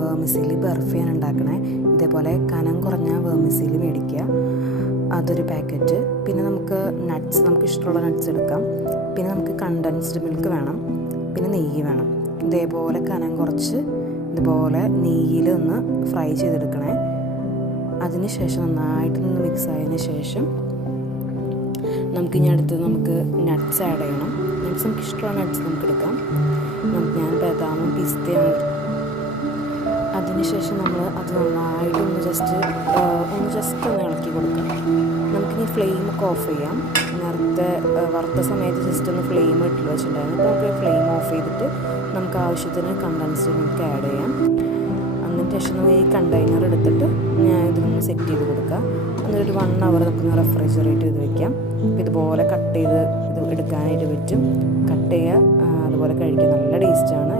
Vermicelli ബർഫിയാണ് ഉണ്ടാക്കണേ. ഇതേപോലെ കനം കുറഞ്ഞ വേർമിസെല്ലി മേടിക്കുക, അതൊരു പാക്കറ്റ്. പിന്നെ നമുക്ക് നട്ട്സ്, നമുക്ക് ഇഷ്ടമുള്ള നട്ട്സ് എടുക്കാം. പിന്നെ നമുക്ക് കണ്ടൻസ്ഡ് മിൽക്ക് വേണം, പിന്നെ നെയ്യ് വേണം. ഇതേപോലെ കനം കുറച്ച് ഇതുപോലെ നെയ്യിൽ ഒന്ന് ഫ്രൈ ചെയ്തെടുക്കണേ. അതിന് ശേഷം നന്നായിട്ടൊന്ന് മിക്സ് ആയതിന് ശേഷം നമുക്കിനി അടുത്ത് നമുക്ക് നട്ട്സ് ആഡ് ചെയ്യണം. നട്ട്സ് നമുക്ക് ഇഷ്ടമുള്ള നട്ട്സ് നമുക്ക് എടുക്കാം. ഞാൻ ബദാമും പിസ്തയാണ്. അതിനുശേഷം നമ്മൾ അത് നന്നായിട്ടൊന്ന് ജസ്റ്റ് ഒന്ന് ഇളക്കി കൊടുക്കാം. നമുക്കിനി ഫ്ലെയിമൊക്കെ ഓഫ് ചെയ്യാം. നേരത്തെ വറുത്ത സമയത്ത് ജസ്റ്റ് ഒന്ന് ഫ്ലെയിം ഇട്ട് വെച്ചിട്ടുണ്ടായിരുന്നു. അപ്പോൾ നമുക്ക് ഫ്ലെയിം ഓഫ് ചെയ്തിട്ട് നമുക്ക് ആവശ്യത്തിന് കണ്ടൻസ്ഡ് മിൽക്ക് ആഡ് ചെയ്യാം. അതിന് ശേഷം നമ്മൾ ഈ കണ്ടെയ്നർ എടുത്തിട്ട് ഞാൻ ഇതിലൊന്ന് സെറ്റ് ചെയ്ത് കൊടുക്കുക. എന്നിട്ട് 1 hour നമുക്കൊന്ന് റെഫ്രിജറേറ്റ് ചെയ്ത് വെക്കാം. ഇതുപോലെ കട്ട് ചെയ്ത് ഇത് എടുക്കാനായിട്ട് പറ്റും. കട്ട് ചെയ്യുക, അതുപോലെ കഴിക്കാൻ നല്ല ടേസ്റ്റാണ്.